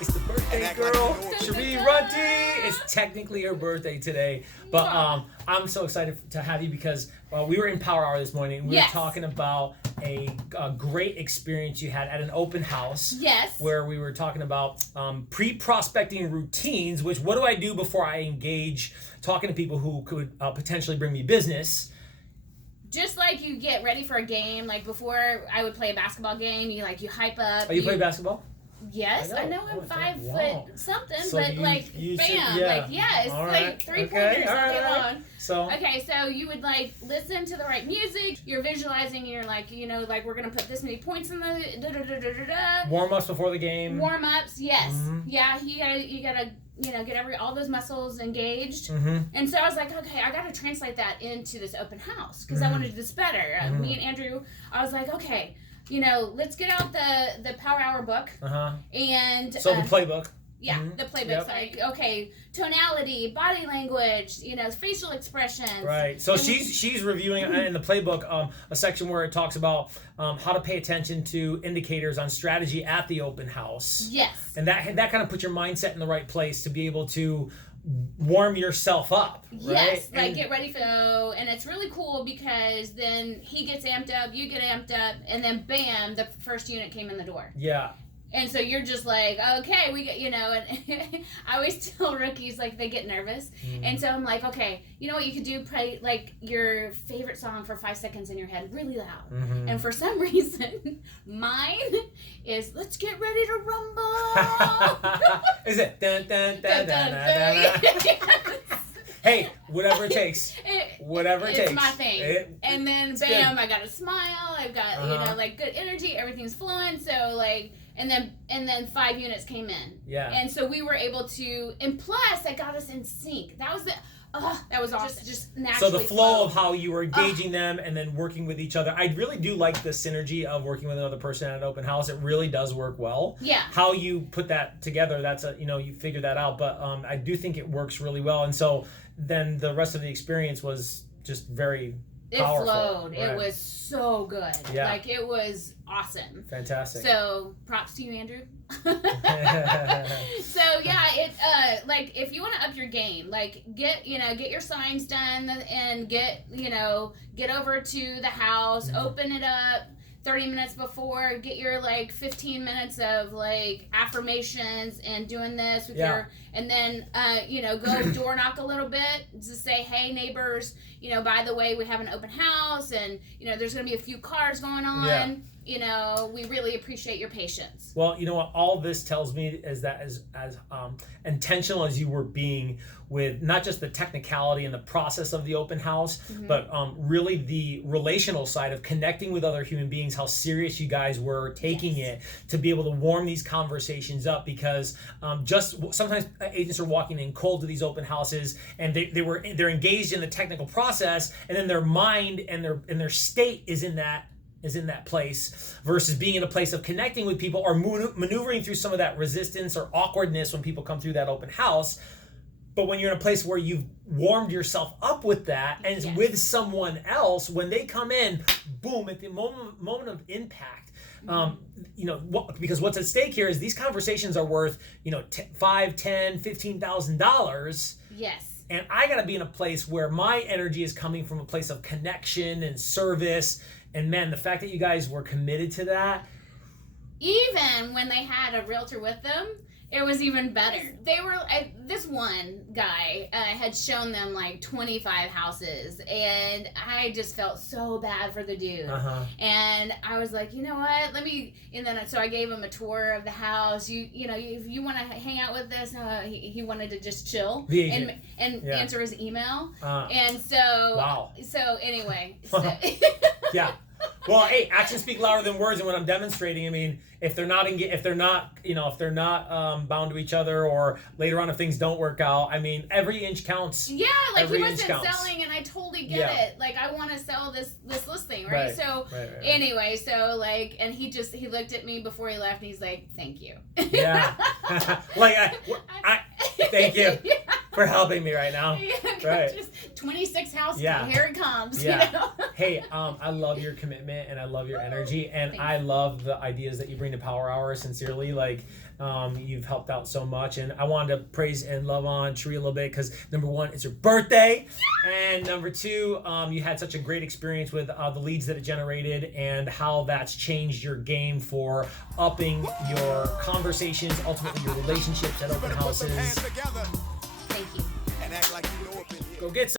It's the birthday girl, Cherie Runty. It's technically her birthday today, but I'm so excited to have you because we were in Power Hour this morning. And we were talking about a great experience you had at an open house. Yes. Where we were talking about pre-prospecting routines, which what do I do before I engage talking to people who could potentially bring me business? Just like you get ready for a game, like before I would play a basketball game, you hype up. Oh, you play basketball? Yes, I know I'm 5 foot something, so but bam, it's like 3 pointers all day long. So okay, so you would listen to the right music. You're visualizing. And you're we're gonna put this many points in the warm ups before the game. Warm ups, yes, yeah. You gotta get all those muscles engaged. And so I was like, okay, I gotta translate that into this open house because I want to do this better. Me and Andrew, I was like, okay. Let's get out the Power Hour book. And so the playbook. Yeah, the playbook's like, okay, tonality, body language, facial expressions. Right. So she's reviewing in the playbook a section where it talks about how to pay attention to indicators on strategy at the open house. Yes. And that kind of puts your mindset in the right place to be able to warm yourself up, right? Yes, get ready for and it's really cool because then he gets amped up, you get amped up, and then bam, the first unit came in the door. Yeah. And so you're just like, okay, we get, and I always tell rookies, they get nervous. And so I'm like, okay, you know what you could do? Play, your favorite song for 5 seconds in your head really loud. And for some reason, mine is, let's get ready to rumble. Is it? Dun, dun, dun, dun, dun, dun, dun. Hey, whatever it takes. Whatever it takes. It's my thing. And then, bam, good. I got a smile. I've got, good energy. Everything's flowing. So, and then 5 units came in. Yeah. And so we were able to, and plus, that got us in sync. That was that was awesome. Just naturally. So the flow of how you were engaging them and then working with each other. I really do like the synergy of working with another person at an open house. It really does work well. Yeah. How you put that together, that's you figure that out. But I do think it works really well. And so then the rest of the experience was just very powerful. It flowed. Right. It was so good. Yeah. It was awesome. Fantastic. So props to you, Andrew. So yeah, it if you want to up your game, get your signs done and get over to the house, open it up 30 minutes before, get your 15 minutes of affirmations and doing this with your, and then go door knock a little bit to say, hey neighbors, by the way, we have an open house and there's going to be a few cars going on. We really appreciate your patience. Well, you know what all this tells me is that as intentional as you were being with not just the technicality and the process of the open house, but really the relational side of connecting with other human beings, how serious you guys were taking it to be able to warm these conversations up, because just sometimes agents are walking in cold to these open houses and they're engaged in the technical process, and then their mind and their state is in that place versus being in a place of connecting with people or maneuvering through some of that resistance or awkwardness when people come through that open house. But when you're in a place where you've warmed yourself up with that and it's with someone else, when they come in, boom, at the moment of impact, because what's at stake here is these conversations are worth, $5, $10, $15,000. Yes. And I got to be in a place where my energy is coming from a place of connection and service. And man, the fact that you guys were committed to that. Even when they had a realtor with them, it was even better. They were, this one guy had shown them 25 houses, and I just felt so bad for the dude. And I was like, you know what? And then so I gave him a tour of the house. If you want to hang out with us, he wanted to just chill and answer his email. And so, wow. So anyway, yeah. Well, hey, actions speak louder than words, and when I'm demonstrating, I mean, if they're not bound to each other, or later on if things don't work out, I mean, every inch counts. Yeah, he wasn't selling, and I totally get it. I want to sell this listing, right? So anyway, so and he looked at me before he left, and he's like, "Thank you." Yeah, I thank you. for helping me right now. Yeah, Right. Just 26 houses. Yeah. Here it comes. Yeah. You know? Hey, I love your commitment and I love your energy, and Thanks. I love the ideas that you bring to Power Hour. Sincerely, like, you've helped out so much, and I wanted to praise and love on Tree a little bit because number one, it's her birthday, and number two, you had such a great experience with the leads that it generated and how that's changed your game for upping your conversations, ultimately your relationships at open houses. Thank you. Go get some.